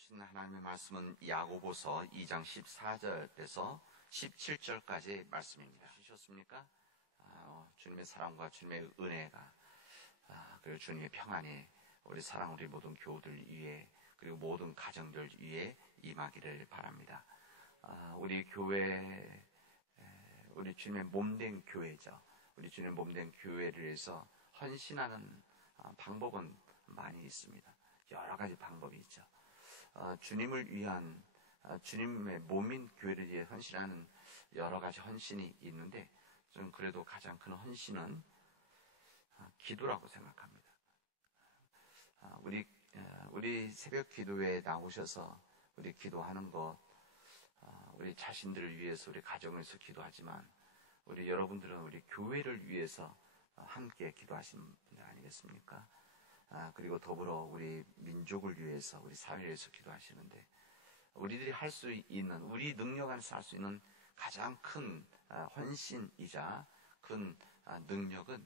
주신 하나님의 말씀은 야고보서 2장 14절에서 17절까지의 말씀입니다. 주셨습니까? 주님의 사랑과 주님의 은혜가 그리고 주님의 평안이 우리 사랑 우리 모든 교우들 위에 그리고 모든 가정들 위에 임하기를 바랍니다. 우리 교회, 우리 주님의 몸된 교회죠. 우리 주님의 몸된 교회를 위해서 헌신하는 방법은 많이 있습니다. 여러 가지 방법이 있죠. 주님을 위한 주님의 몸인 교회를 위해 헌신하는 여러 가지 헌신이 있는데 저는 그래도 가장 큰 헌신은 기도라고 생각합니다. 우리 새벽 기도회에 나오셔서 우리 기도하는 것, 우리 자신들을 위해서 우리 가정을 위해서 기도하지만 우리 여러분들은 우리 교회를 위해서 함께 기도하시는 분들 아니겠습니까? 그리고 더불어 우리 민족을 위해서 우리 사회를 위해서 기도하시는데 우리들이 할 수 있는 우리 능력 안에서 할 수 있는 가장 큰 헌신이자 큰 능력은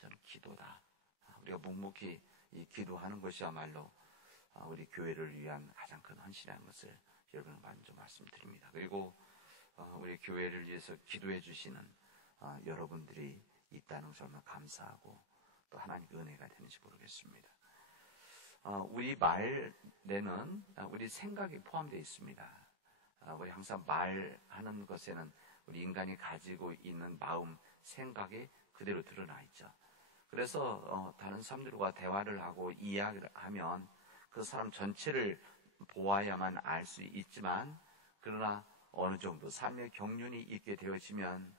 저는 기도다. 우리가 묵묵히 이 기도하는 것이야말로 우리 교회를 위한 가장 큰 헌신이라는 것을 여러분 먼저 말씀드립니다. 그리고 우리 교회를 위해서 기도해 주시는 여러분들이 있다는 것을 정말 감사하고 또 하나님의 은혜가 되는지 모르겠습니다. 우리 말에는 우리 생각이 포함되어 있습니다. 우리 항상 말하는 것에는 우리 인간이 가지고 있는 마음, 생각이 그대로 드러나 있죠. 그래서 다른 사람들과 대화를 하고 이야기를 하면 그 사람 전체를 보아야만 알 수 있지만 그러나 어느 정도 삶의 경륜이 있게 되어지면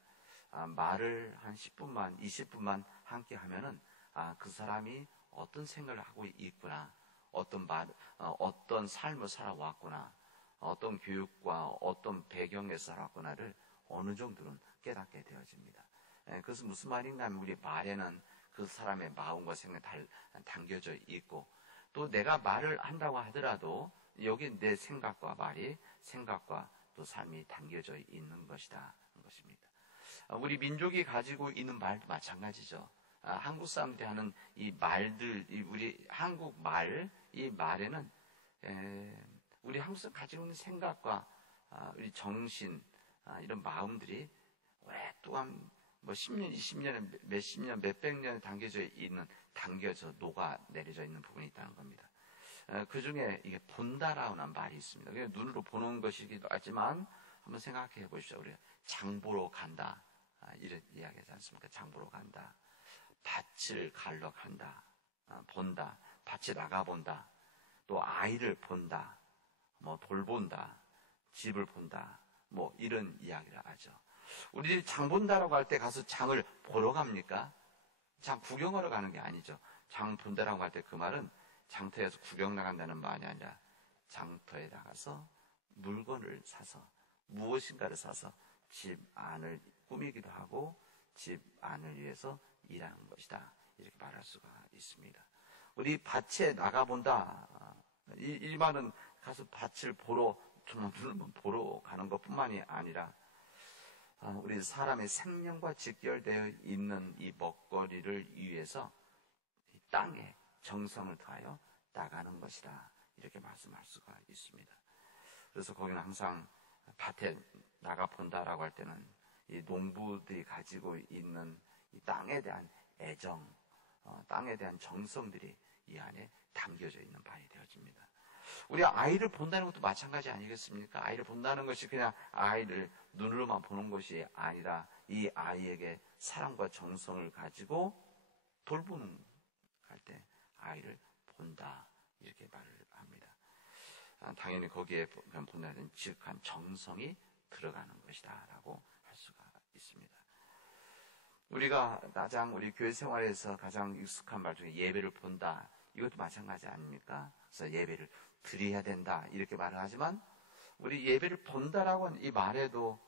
말을 한 10분만, 20분만 함께 하면은 그 사람이 어떤 생각을 하고 있구나, 어떤 삶을 살아왔구나, 어떤 교육과 어떤 배경에서 살아왔구나를 어느 정도는 깨닫게 되어집니다. 그것은 무슨 말인가 하면 우리 말에는 그 사람의 마음과 생각이 담겨져 있고 또 내가 말을 한다고 하더라도 여기 내 생각과 말이 생각과 또 삶이 담겨져 있는 것이다. 것입니다. 우리 민족이 가지고 있는 말도 마찬가지죠. 한국 사람들이 하는 이 말들, 우리 한국 말, 이 말에는 우리 한국 사람 가지고 있는 생각과 우리 정신, 이런 마음들이 오랫동안 10년, 20년, 몇십 년, 몇백 년에 담겨져 녹아내려져 있는 부분이 있다는 겁니다. 그 중에 이게 본다라는 말이 있습니다. 눈으로 보는 것이기도 하지만 한번 생각해 보십시오. 우리가 장 보러 간다. 이런 이야기 하지 않습니까? 장 보러 간다. 밭을 갈러 간다. 본다. 밭에 나가본다. 또 아이를 본다. 돌본다. 집을 본다. 이런 이야기를 하죠. 우리들이 장 본다라고 할 때 가서 장을 보러 갑니까? 장 구경하러 가는 게 아니죠. 장 본다라고 할 때 그 말은 장터에서 구경 나간다는 말이 아니라 장터에 나가서 물건을 사서 무엇인가를 사서 집 안을 꾸미기도 하고 집 안을 위해서 일하는 것이다. 이렇게 말할 수가 있습니다. 우리 밭에 나가본다. 이 말은 가서 밭을 보러 가는 것뿐만이 아니라 우리 사람의 생명과 직결되어 있는 이 먹거리를 위해서 이 땅에 정성을 다하여 나가는 것이다. 이렇게 말씀할 수가 있습니다. 그래서 거기는 항상 밭에 나가본다라고 할 때는 이 농부들이 가지고 있는 이 땅에 대한 애정, 땅에 대한 정성들이 이 안에 담겨져 있는 바이 되어집니다. 우리 아이를 본다는 것도 마찬가지 아니겠습니까? 아이를 본다는 것이 그냥 아이를 눈으로만 보는 것이 아니라 이 아이에게 사랑과 정성을 가지고 돌보는 할 때 아이를 본다. 이렇게 말을 합니다. 당연히 거기에 본다는 지극한 정성이 들어가는 것이다. 라고 할 수가 있습니다. 우리가 우리 교회 생활에서 가장 익숙한 말 중에 예배를 본다. 이것도 마찬가지 아닙니까? 그래서 예배를 드려야 된다. 이렇게 말을 하지만 우리 예배를 본다라고 하는 이 말에도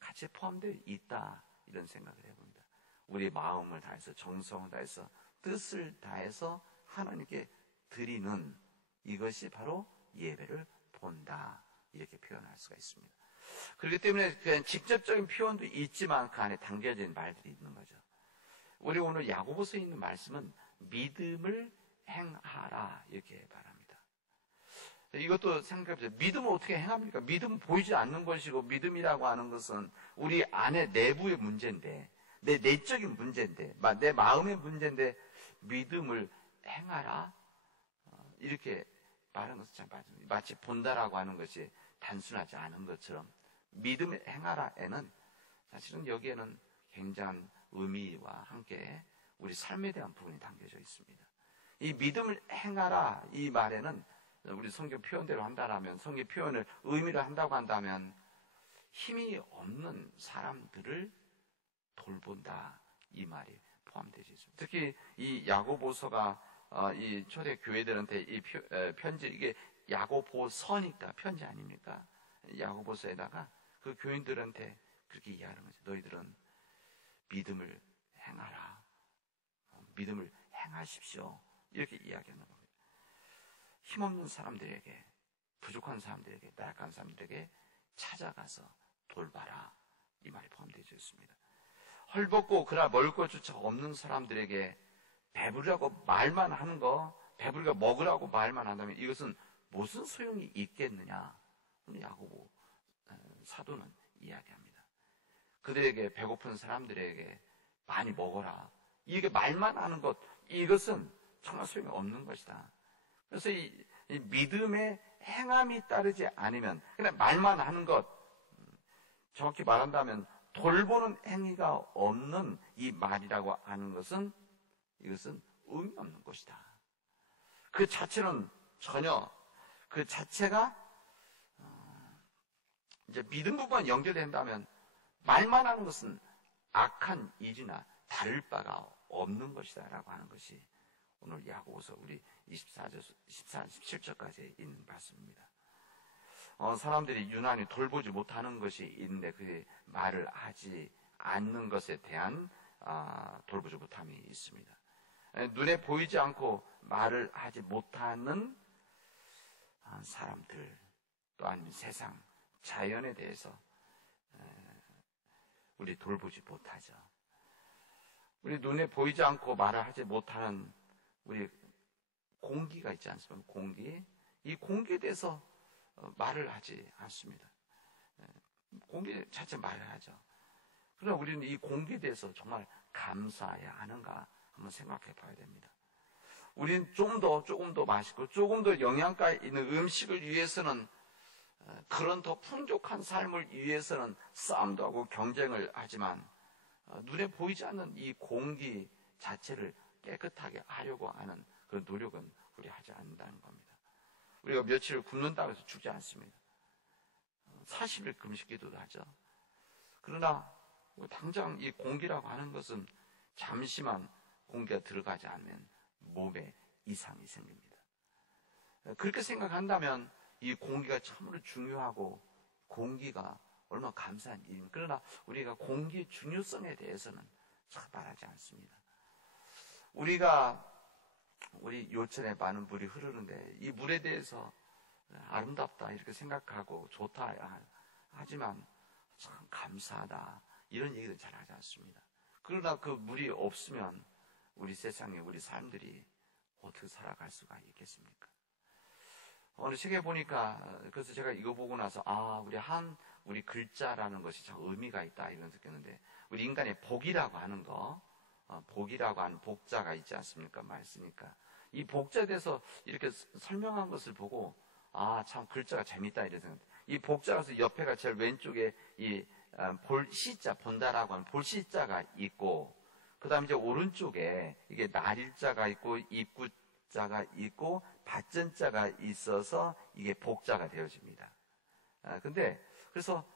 같이 포함되어 있다. 이런 생각을 해봅니다. 우리 마음을 다해서 정성을 다해서 뜻을 다해서 하나님께 드리는 이것이 바로 예배를 본다. 이렇게 표현할 수가 있습니다. 그렇기 때문에 그냥 직접적인 표현도 있지만 그 안에 담겨진 말들이 있는 거죠. 우리 오늘 야고보서에 있는 말씀은 믿음을 행하라 이렇게 말합니다. 이것도 생각해보세요. 믿음을 어떻게 행합니까? 믿음은 보이지 않는 것이고, 믿음이라고 하는 것은 우리 안에 내부의 문제인데, 내 내적인 문제인데, 내 마음의 문제인데, 믿음을 행하라? 이렇게 말하는 것은 참 맞습니다. 마치 본다라고 하는 것이 단순하지 않은 것처럼, 믿음을 행하라에는 사실은 여기에는 굉장한 의미와 함께 우리 삶에 대한 부분이 담겨져 있습니다. 이 믿음을 행하라 이 말에는 우리 성경 표현대로 한다면, 성경 표현을 의미를 한다고 한다면 힘이 없는 사람들을 돌본다 이 말이 포함되어 있습니다. 특히 이 야고보서가 이 초대 교회들한테 이 편지, 이게 야고보서니까 편지 아닙니까? 야고보서에다가 그 교인들한테 그렇게 이야기하는 거죠. 너희들은 믿음을 행하라. 믿음을 행하십시오. 이렇게 이야기하는 겁니다. 힘없는 사람들에게, 부족한 사람들에게, 나약한 사람들에게 찾아가서 돌봐라. 이 말이 포함되어 있습니다. 헐벗고 그러나 먹을 것조차 없는 사람들에게 배부르라고 말만 하는 거, 배부르게 먹으라고 말만 한다면 이것은 무슨 소용이 있겠느냐. 야고보 사도는 이야기합니다. 그들에게, 배고픈 사람들에게 많이 먹어라. 이게 말만 하는 것, 이것은 정말 소용이 없는 것이다. 그래서 이 믿음의 행함이 따르지 않으면, 그냥 말만 하는 것, 정확히 말한다면 돌보는 행위가 없는 이 말이라고 하는 것은, 이것은 의미 없는 것이다. 그 자체는 전혀, 그 자체가 이제 믿음 부분과 연결된다면 말만 하는 것은 악한 일이나 다를 바가 없는 것이다 라고 하는 것이 오늘 야고보서 우리 24절, 14, 17절까지 있는 말씀입니다. 사람들이 유난히 돌보지 못하는 것이 있는데 그 말을 하지 않는 것에 대한 돌보지 못함이 있습니다. 눈에 보이지 않고 말을 하지 못하는 사람들, 또 아니면 세상, 자연에 대해서 우리 돌보지 못하죠. 우리 눈에 보이지 않고 말을 하지 못하는 우리 공기가 있지 않습니까? 공기. 이 공기에 대해서 말을 하지 않습니다. 공기 자체 말을 하죠. 그러나 우리는 이 공기에 대해서 정말 감사해야 하는가 한번 생각해 봐야 됩니다. 우리는 조금 더 맛있고 조금 더 영양가 있는 음식을 위해서는, 그런 더 풍족한 삶을 위해서는 싸움도 하고 경쟁을 하지만 눈에 보이지 않는 이 공기 자체를 깨끗하게 하려고 하는 그런 노력은 우리 하지 않는다는 겁니다. 우리가 며칠 굶는다고 해서 죽지 않습니다. 40일 금식 기도도 하죠. 그러나 당장 이 공기라고 하는 것은 잠시만 공기가 들어가지 않으면 몸에 이상이 생깁니다. 그렇게 생각한다면 이 공기가 참으로 중요하고 공기가 얼마나 감사한 일입니다. 그러나 우리가 공기의 중요성에 대해서는 잘 말하지 않습니다. 우리 요천에 많은 물이 흐르는데 이 물에 대해서 아름답다 이렇게 생각하고 좋다 하지만 참 감사하다 이런 얘기를 잘 하지 않습니다. 그러나 그 물이 없으면 우리 세상에 우리 사람들이 어떻게 살아갈 수가 있겠습니까? 어느 책에 보니까, 그래서 제가 이거 보고 나서 우리 글자라는 것이 참 의미가 있다 이런 느꼈는데, 우리 인간의 복이라고 하는 거, 복이라고 하는 복자가 있지 않습니까? 말 쓰니까 이 복자에 대해서 이렇게 설명한 것을 보고 참 글자가 재밌다 이런 생각. 이 복자에서 옆에가 제일 왼쪽에 이 볼시자, 본다라고 하는 볼시자가 있고, 그 다음에 이제 오른쪽에 이게 날일자가 있고 입구자가 있고 밭전자가 있어서 이게 복자가 되어집니다. 근데 그래서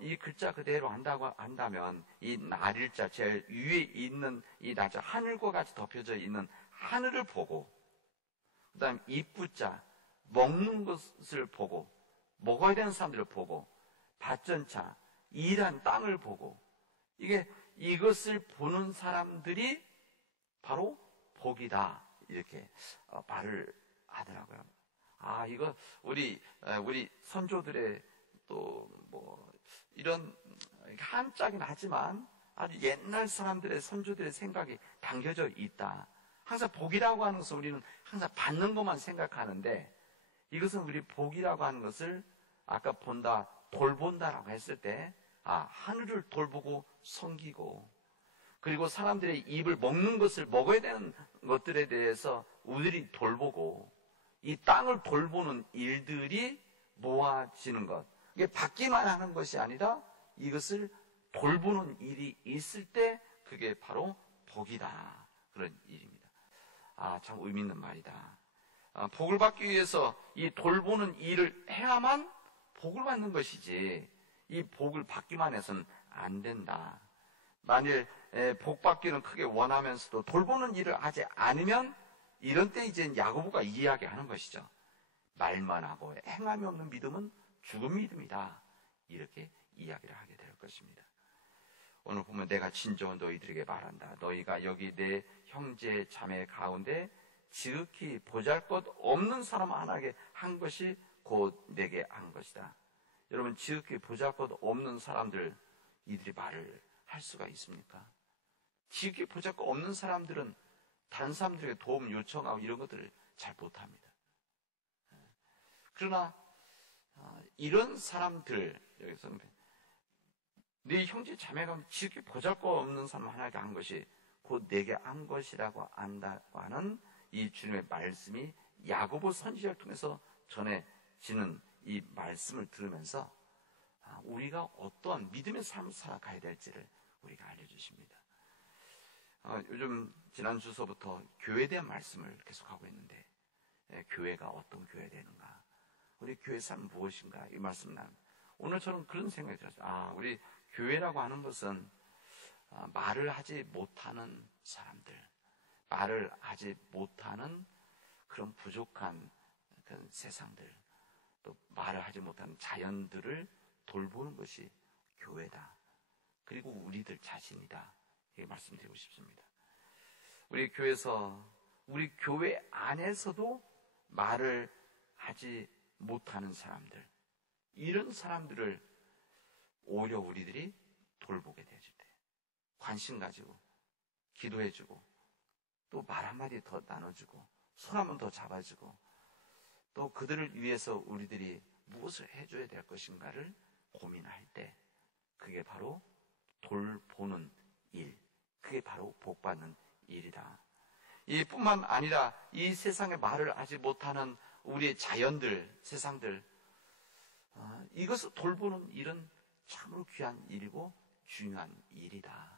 이 글자 그대로 한다면 이 날일자 제일 위에 있는 이 날자, 하늘과 같이 덮여져 있는 하늘을 보고, 그 다음 입구자 먹는 것을 보고, 먹어야 되는 사람들을 보고, 밭전차 일한 땅을 보고, 이것을 보는 사람들이 바로 복이다 이렇게 말을 하더라고요. 이거 우리 선조들의 또 뭐 이런 한자긴 하지만 아주 옛날 사람들의 선조들의 생각이 담겨져 있다. 항상 복이라고 하는 것은 우리는 항상 받는 것만 생각하는데, 이것은 우리 복이라고 하는 것을 아까 본다, 돌본다라고 했을 때, 하늘을 돌보고 섬기고, 그리고 사람들의 입을 먹는 것을 먹어야 되는 것들에 대해서 우리들이 돌보고, 이 땅을 돌보는 일들이 모아지는 것. 이게 받기만 하는 것이 아니라 이것을 돌보는 일이 있을 때 그게 바로 복이다. 그런 일입니다. 참 의미 있는 말이다. 복을 받기 위해서 이 돌보는 일을 해야만 복을 받는 것이지, 이 복을 받기만 해서는 안 된다. 만일 복 받기는 크게 원하면서도 돌보는 일을 하지 않으면 이런 때 이제 야고보가 이야기하는 것이죠. 말만 하고 행함이 없는 믿음은 죽은 믿음이다. 이렇게 이야기를 하게 될 것입니다. 오늘 보면 내가 진정으로 너희들에게 말한다. 너희가 여기 내 형제 자매 가운데 지극히 보잘것없는 사람 하나에게 한 것이 곧 내게 한 것이다. 여러분, 지극히 보잘것없는 사람들, 이들이 말을 할 수가 있습니까? 지극히 보잘것없는 사람들은 다른 사람들에게 도움 요청하고 이런 것들을 잘 못합니다. 그러나 이런 사람들, 여기서는 네 형제 자매가 지극히 보잘것없는 사람 하나에게 한 것이 곧 내게 한 것이라고 안다고 하는 이 주님의 말씀이 야고보 선지자를 통해서 전해지는 이 말씀을 들으면서 우리가 어떠한 믿음의 삶을 살아가야 될지를 우리가 알려주십니다. 요즘 지난 주서부터 교회에 대한 말씀을 계속하고 있는데, 교회가 어떤 교회가 되는가, 우리 교회 삶은 무엇인가, 이 말씀 오늘 저는 그런 생각이 들었어요. 우리 교회라고 하는 것은 말을 하지 못하는 사람들, 말을 하지 못하는 그런 부족한 그런 세상들, 또 말을 하지 못하는 자연들을 돌보는 것이 교회다. 그리고 우리들 자신이다. 이렇게 말씀드리고 싶습니다. 우리 교회에서, 우리 교회 안에서도 말을 하지 못하는 사람들, 이런 사람들을 오히려 우리들이 돌보게 되어질 때, 관심 가지고 기도해주고, 또 말 한마디 더 나눠주고, 손 한 번 더 잡아주고, 또 그들을 위해서 우리들이 무엇을 해줘야 될 것인가를 고민할 때, 그게 바로 돌보는 일, 그게 바로 복받는 일이다. 이뿐만 아니라 이 세상에 말을 하지 못하는 우리의 자연들, 세상들, 이것을 돌보는 일은 참으로 귀한 일이고 중요한 일이다.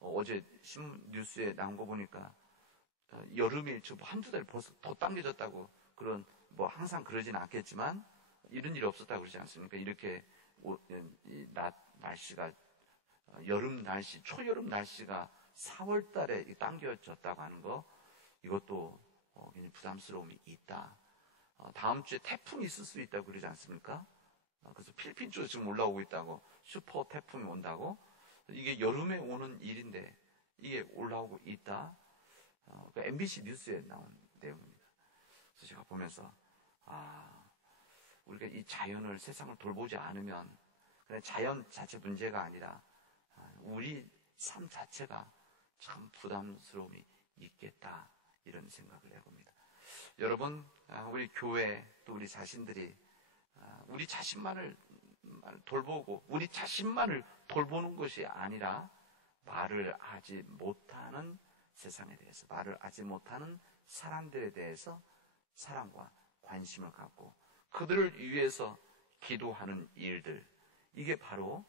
어제 신문 뉴스에 나온 거 보니까 여름이 지금 한두 달 벌써 더 당겨졌다고, 그런 항상 그러지는 않겠지만 이런 일이 없었다고 그러지 않습니까? 이렇게 날씨가 여름 날씨, 초여름 날씨가 4월 달에 당겨졌다고 하는 거, 이것도 굉장히 부담스러움이 있다. 다음 주에 태풍이 있을 수 있다고 그러지 않습니까? 그래서 필리핀 쪽에 지금 올라오고 있다고, 슈퍼 태풍이 온다고. 이게 여름에 오는 일인데 이게 올라오고 있다. MBC 뉴스에 나온 내용입니다. 그래서 제가 보면서 우리가 이 자연을, 세상을 돌보지 않으면 그냥 자연 자체 문제가 아니라 우리 삶 자체가 참 부담스러움이 있겠다, 이런 생각을 해봅니다. 여러분, 우리 교회, 또 우리 자신들이 우리 자신만을 돌보고 우리 자신만을 돌보는 것이 아니라 말을 하지 못하는 세상에 대해서, 말을 하지 못하는 사람들에 대해서 사랑과 관심을 갖고 그들을 위해서 기도하는 일들, 이게 바로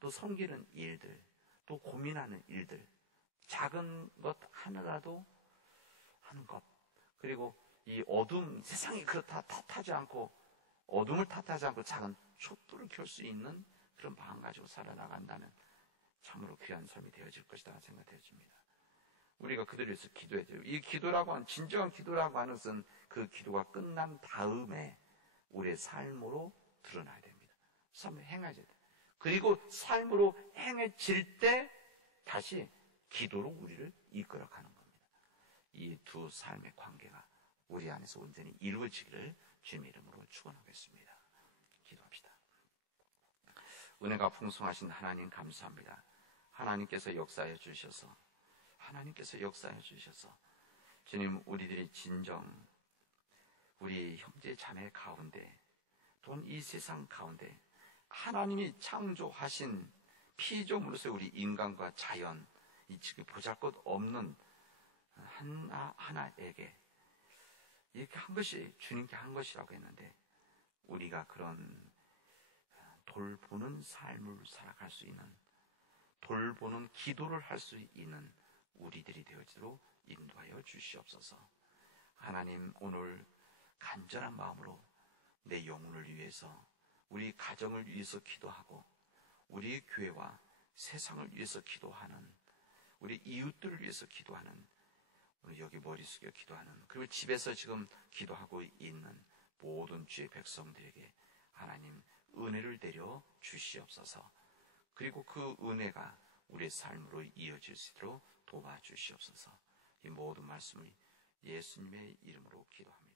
또 섬기는 일들, 또 고민하는 일들, 작은 것 하나라도 하는 것, 그리고 이 어둠, 세상이 그렇다 탓하지 않고, 어둠을 탓하지 않고 작은 촛불을 켤 수 있는 그런 마음 가지고 살아나간다면 참으로 귀한 삶이 되어질 것이다 생각되어집니다. 우리가 그들을 위해서 기도해야 돼요. 이 기도라고 하는, 진정한 기도라고 하는 것은 그 기도가 끝난 다음에 우리의 삶으로 드러나야 됩니다. 삶을 행해야 돼요. 그리고 삶으로 행해질 때 다시 기도로 우리를 이끌어가는 겁니다. 이 두 삶의 관계가 우리 안에서 온전히 이루어지기를 주님의 이름으로 축원하겠습니다. 기도합시다. 은혜가 풍성하신 하나님 감사합니다. 하나님께서 역사해 주셔서, 주님, 우리들이 진정 우리 형제 자매 가운데 또는 이 세상 가운데 하나님이 창조하신 피조물로서 우리 인간과 자연, 이 지금 보잘것없는 하나에게 이렇게 한 것이 주님께 한 것이라고 했는데, 우리가 그런 돌보는 삶을 살아갈 수 있는, 돌보는 기도를 할 수 있는 우리들이 되어지도록 인도하여 주시옵소서. 하나님, 오늘 간절한 마음으로 내 영혼을 위해서, 우리 가정을 위해서 기도하고, 우리 교회와 세상을 위해서 기도하는, 우리 이웃들을 위해서 기도하는, 우리 여기 머리 숙여 기도하는, 그리고 집에서 지금 기도하고 있는 모든 주의 백성들에게 하나님 은혜를 내려 주시옵소서. 그리고 그 은혜가 우리의 삶으로 이어질 수 있도록 도와주시옵소서. 이 모든 말씀을 예수님의 이름으로 기도합니다.